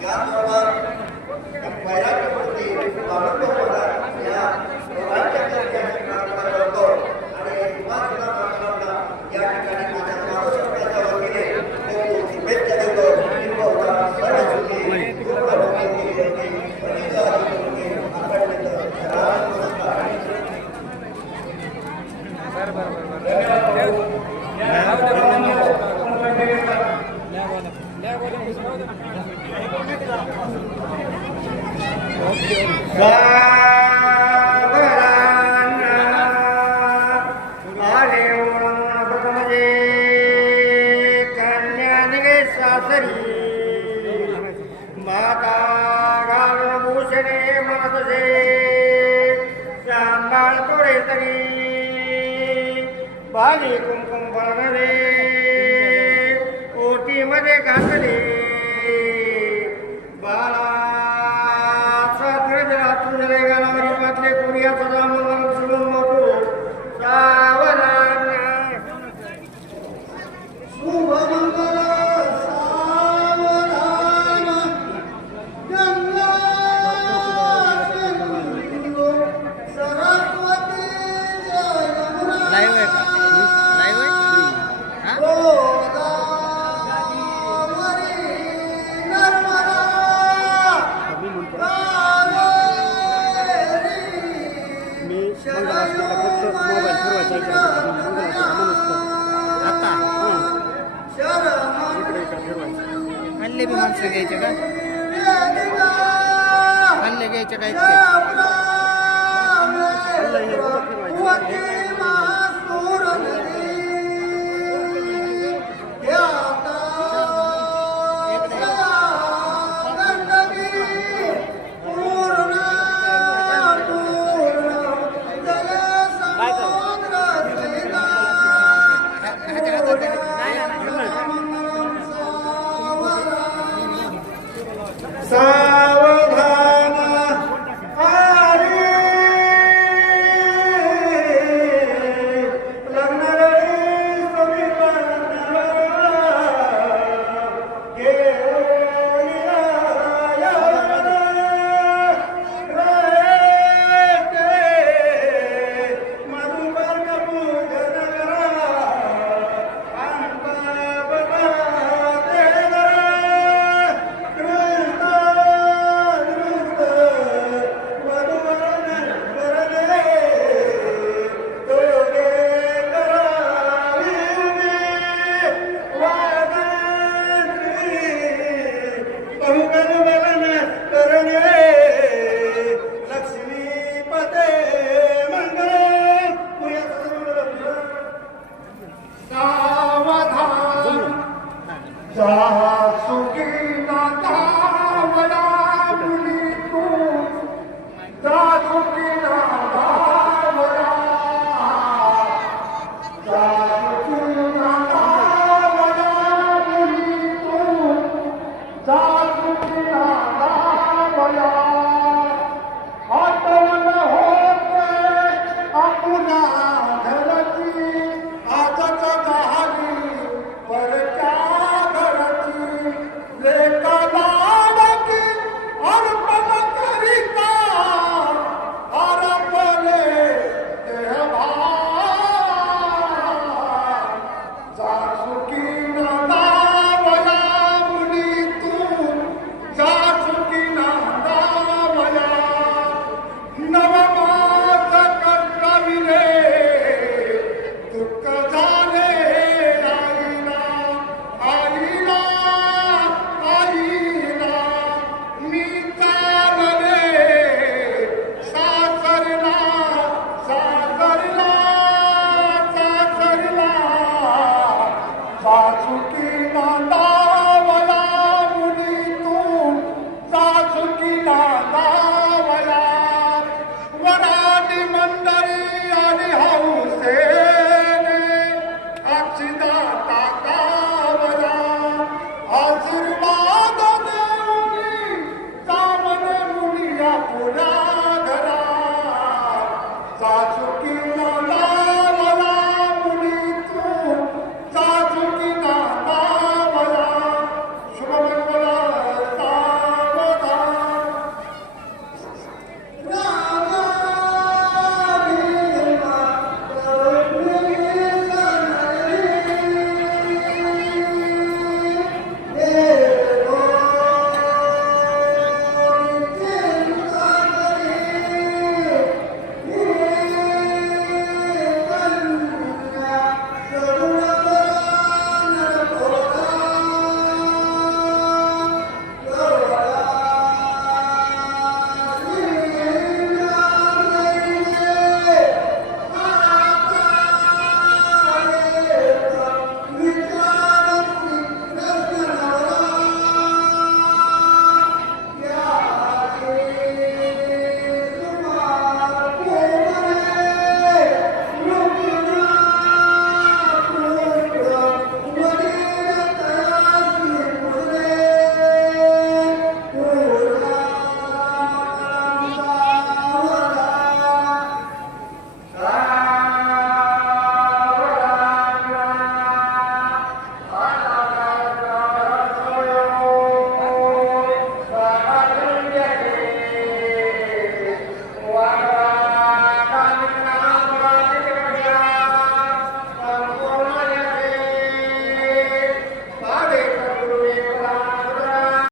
ज्ञान द्वारा के प्रति भारत को पता या बाले जे कन्या ने सासरी माता घालभूषणे मात जे शांबाळ तो तरी बाले कुंकुम बळ मे ओटी मध्ये घातले Sara. इथले बी माणसं घ्यायचे का आणले घ्यायचे काय